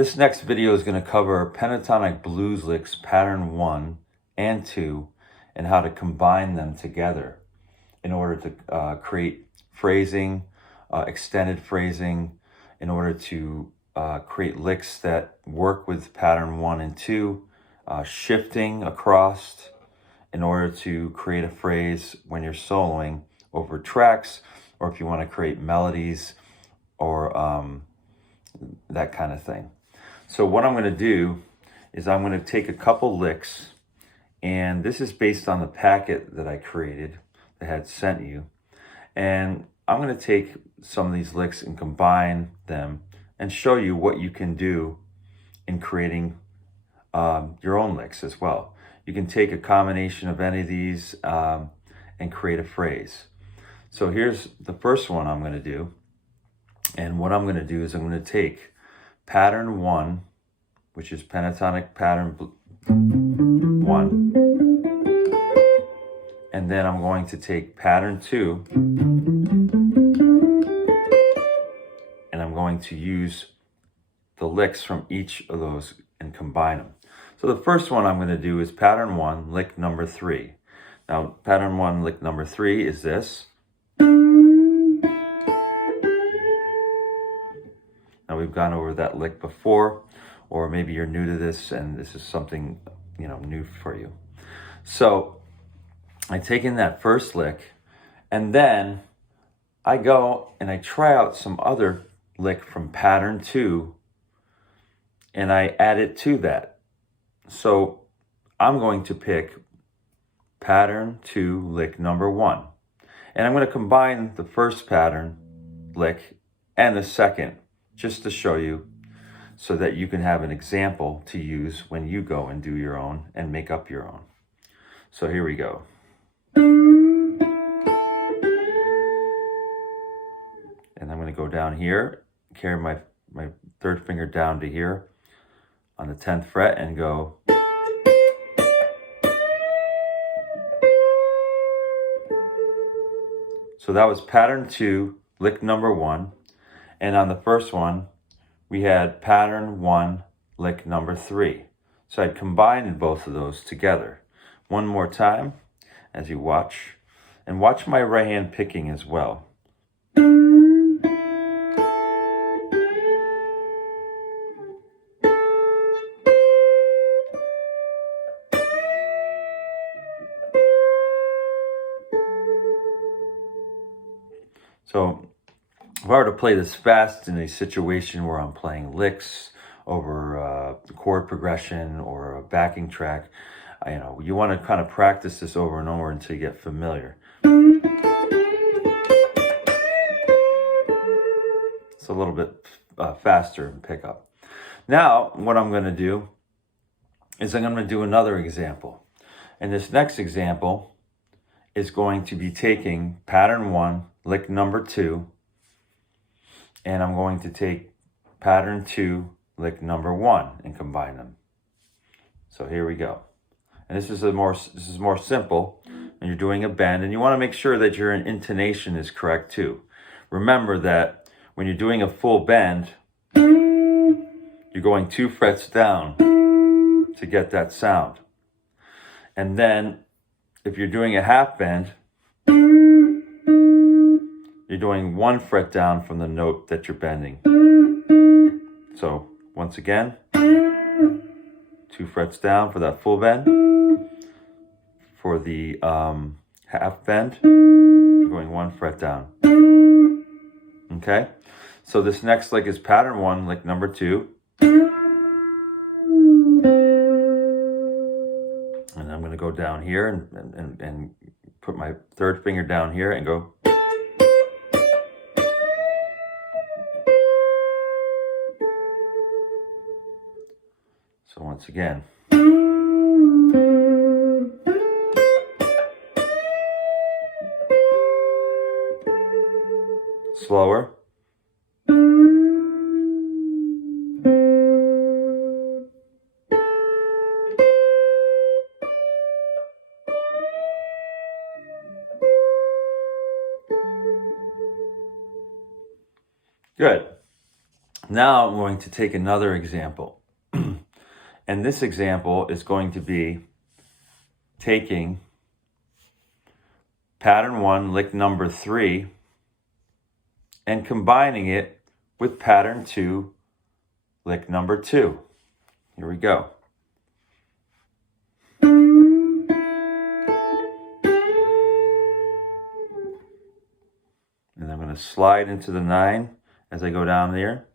This next video is going to cover pentatonic blues licks pattern 1 and 2 and how to combine them together in order to create phrasing, extended phrasing, in order to create licks that work with pattern 1 and 2, shifting across in order to create a phrase when you're soloing over tracks, or if you want to create melodies or that kind of thing. So what I'm going to do is I'm going to take a couple licks, and this is based on the packet that I created that I had sent you. And I'm going to take some of these licks and combine them and show you what you can do in creating your own licks as well. You can take a combination of any of these and create a phrase. So here's the first one I'm going to do. And what I'm going to do is I'm going to take pattern 1, which is pentatonic pattern 1. And then I'm going to take pattern 2. And I'm going to use the licks from each of those and combine them. So the first one I'm going to do is pattern 1, lick number 3. Now, pattern 1, lick number 3 is this. Now, we've gone over that lick before, or maybe you're new to this and this is something, new for you. So I take in that first lick, and then I go and I try out some other lick from pattern 2, and I add it to that. So I'm going to pick pattern 2, lick number 1. And I'm going to combine the first pattern lick and the second, just to show you, so that you can have an example to use when you go and do your own and make up your own. So here we go. And I'm going to go down here, carry my third finger down to here on the 10th fret and go. So that was pattern 2, lick number 1. And on the first one, we had pattern 1, lick number 3. So I combined both of those together. One more time as you watch. And watch my right hand picking as well. So if I were to play this fast in a situation where I'm playing licks over the chord progression or a backing track, you want to kind of practice this over and over until you get familiar. It's a little bit faster in pickup. Now, what I'm going to do is I'm going to do another example. And this next example is going to be taking pattern 1, lick number 2, and I'm going to take pattern 2, lick number 1, and combine them. So here we go. And this is more simple. And you're doing a bend, and you want to make sure that your intonation is correct too. Remember that when you're doing a full bend, you're going 2 frets down to get that sound. And then if you're doing a half bend, you're doing 1 fret down from the note that you're bending. So once again, 2 frets down for that full bend. For the half bend, you're going 1 fret down. Okay? So this next lick is pattern 1, lick number 2. And I'm going to go down here and put my third finger down here and go. So once again. Slower. Good. Now I'm going to take another example. And this example is going to be taking pattern 1, lick number 3, and combining it with pattern 2, lick number 2. Here we go. And I'm going to slide into the 9 as I go down there.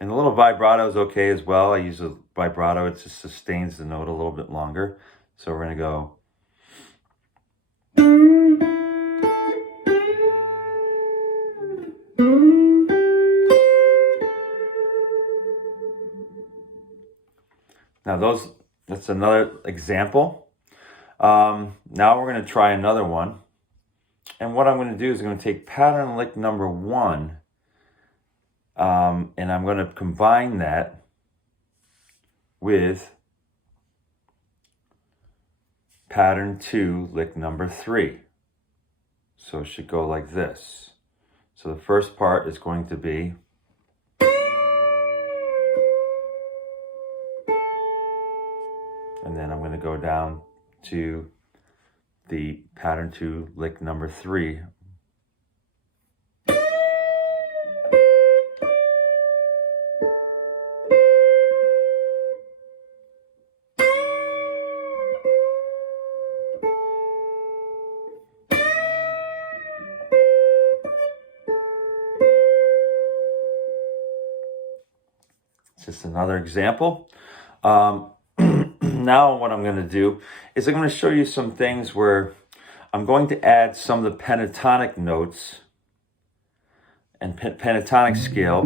And a little vibrato is okay as well. I use a vibrato, it just sustains the note a little bit longer. So we're going to go. Now that's another example. Now we're going to try another one. And what I'm going to do is I'm going to take pattern lick number 1, and I'm going to combine that with pattern 2, lick number 3. So it should go like this. So the first part is going to be and then I'm going to go down to the pattern 2, lick number 3. Just another example. Now what I'm going to do is I'm going to show you some things where I'm going to add some of the pentatonic notes and pentatonic scale,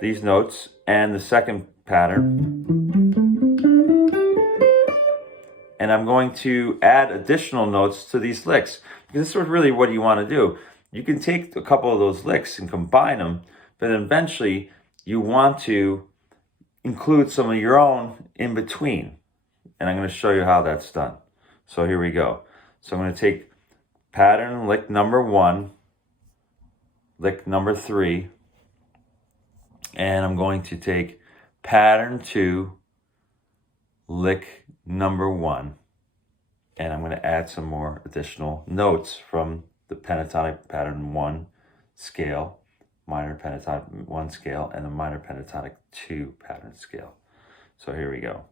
these notes, and the second pattern. And I'm going to add additional notes to these licks, because this is really what you want to do. You can take a couple of those licks and combine them, but then eventually you want to include some of your own in between. And I'm going to show you how that's done. So here we go. So I'm going to take pattern lick number 1, lick number 3, and I'm going to take pattern 2, lick number 1, and I'm going to add some more additional notes from the pentatonic pattern 1 scale, minor pentatonic 1 scale, and the minor pentatonic 2 pattern scale. So here we go.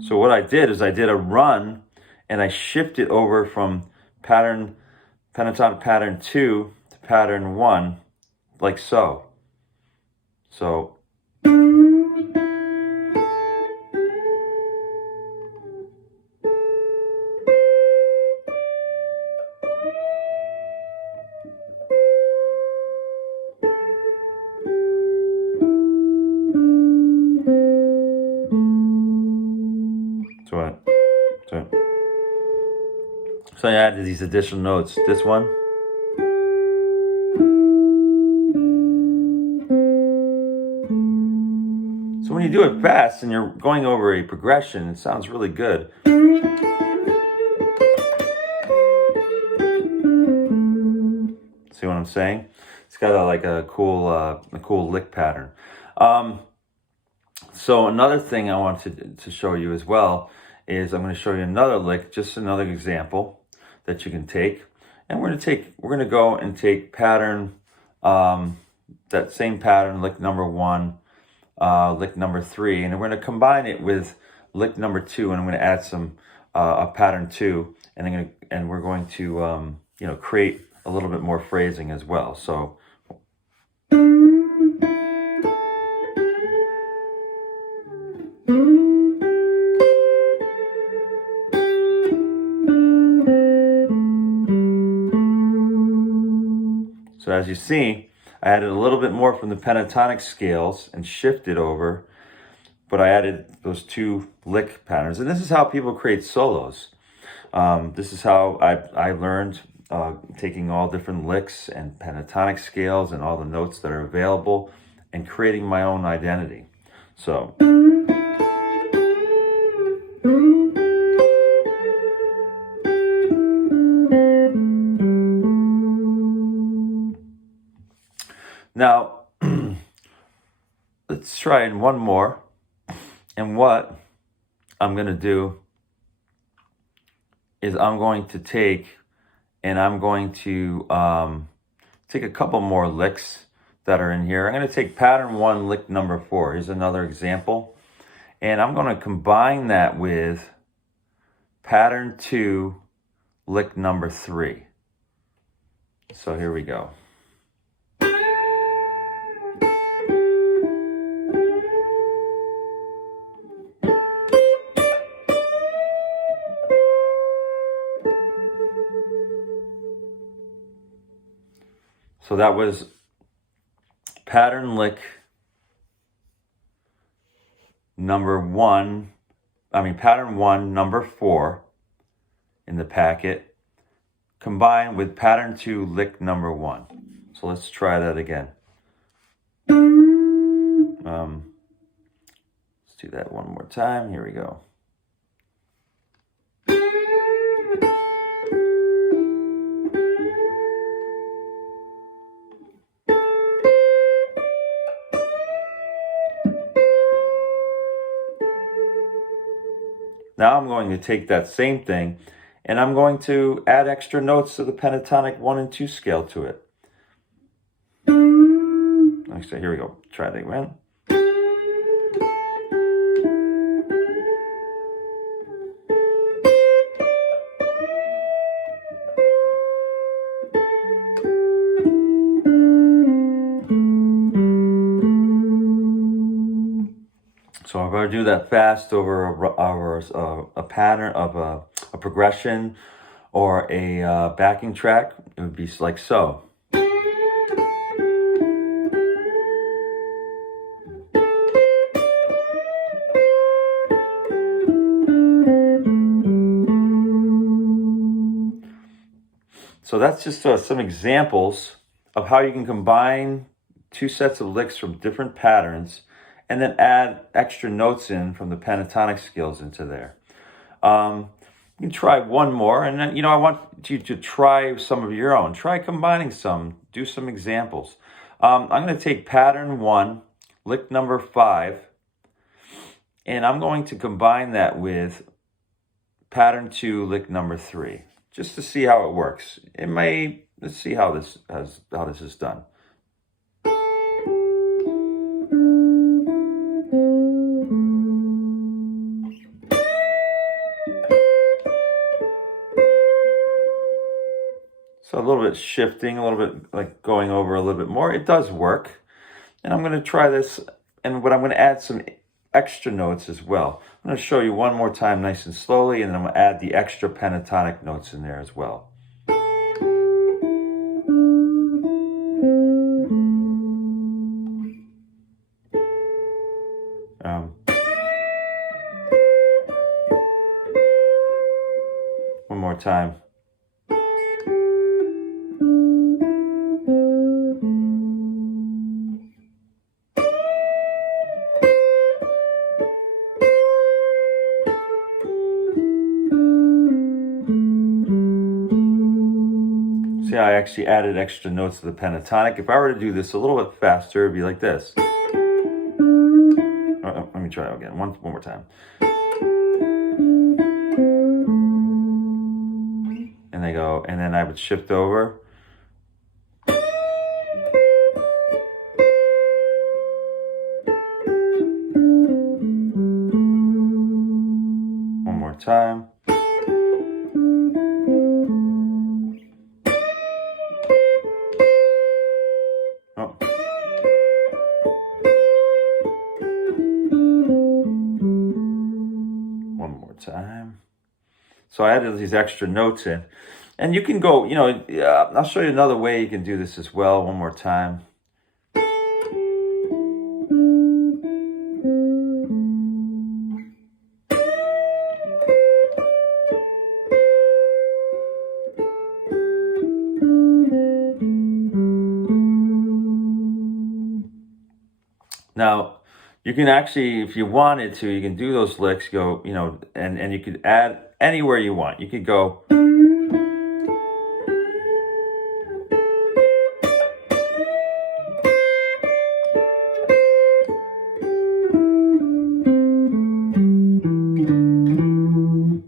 So what I did is I did a run and I shifted over from pentatonic pattern 2 to pattern 1, like so. So So I added these additional notes. This one. So when you do it fast and you're going over a progression, it sounds really good. See what I'm saying? It's got a cool lick pattern. So another thing I wanted to show you as well is I'm going to show you another lick, just another example that you can take, and we're going to go and take pattern, that same pattern, lick number 1, lick number 3, and we're going to combine it with lick number 2, and I'm going to add some a pattern 2, and we're going to create a little bit more phrasing as well. So. So as you see, I added a little bit more from the pentatonic scales and shifted over, but I added those 2 lick patterns. And this is how people create solos. This is how I learned, taking all different licks and pentatonic scales and all the notes that are available and creating my own identity. So. Now, let's try in one more. And what I'm going to do is I'm going to take take a couple more licks that are in here. I'm going to take pattern 1, lick number 4. Here's another example. And I'm going to combine that with pattern 2, lick number 3. So here we go. So that was pattern lick number 1, pattern 1, number 4 in the packet, combined with pattern 2, lick number 1. So let's try that again. Let's do that one more time. Here we go. Now I'm going to take that same thing and I'm going to add extra notes to the pentatonic 1 and 2 scale to it. Actually, here we go. Try that again. So I'm going to do that fast over a pattern of a progression or a backing track. It would be like so. So that's just some examples of how you can combine 2 sets of licks from different patterns and then add extra notes in from the pentatonic scales into there. You can try one more, and then, I want you to try some of your own. Try combining some, do some examples. I'm going to take pattern 1, lick number 5, and I'm going to combine that with pattern 2, lick number 3, just to see how it works. Let's see how this is done. So a little bit shifting, a little bit like going over a little bit more. It does work. And I'm going to try this, and I'm going to add some extra notes as well. I'm going to show you one more time nice and slowly, and then I'm going to add the extra pentatonic notes in there as well. One more time. See how I actually added extra notes to the pentatonic? If I were to do this a little bit faster, it'd be like this. Let me try it again. One more time. And they go, and then I would shift over. One more time. Oh. One more time. So I added these extra notes in. And you can go, I'll show you another way you can do this as well. One more time. Now, you can actually, if you wanted to, you can do those licks, go, you know, and you could add anywhere you want. You could go.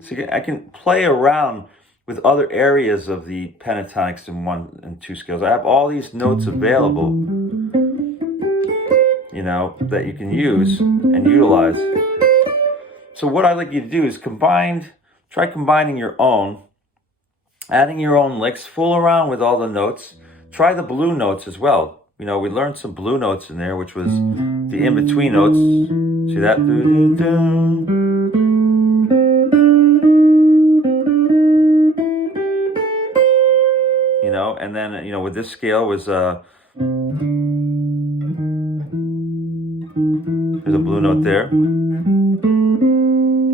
So I can play around with other areas of the pentatonics in 1 and 2 scales. I have all these notes available, you know, that you can use and utilize. So what I'd like you to do is try combining your own, adding your own licks, fool around with all the notes. Try the blue notes as well. You know, we learned some blue notes in there, which was the in-between notes. See that? You know, and then, you know, with this scale was, there's a blue note there.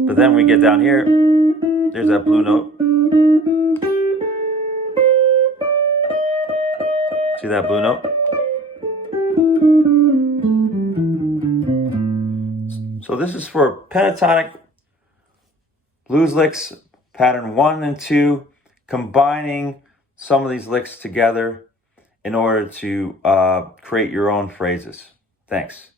But then we get down here, there's that blue note. See that blue note? So this is for pentatonic blues licks, pattern 1 and 2, combining some of these licks together in order to create your own phrases. Thanks.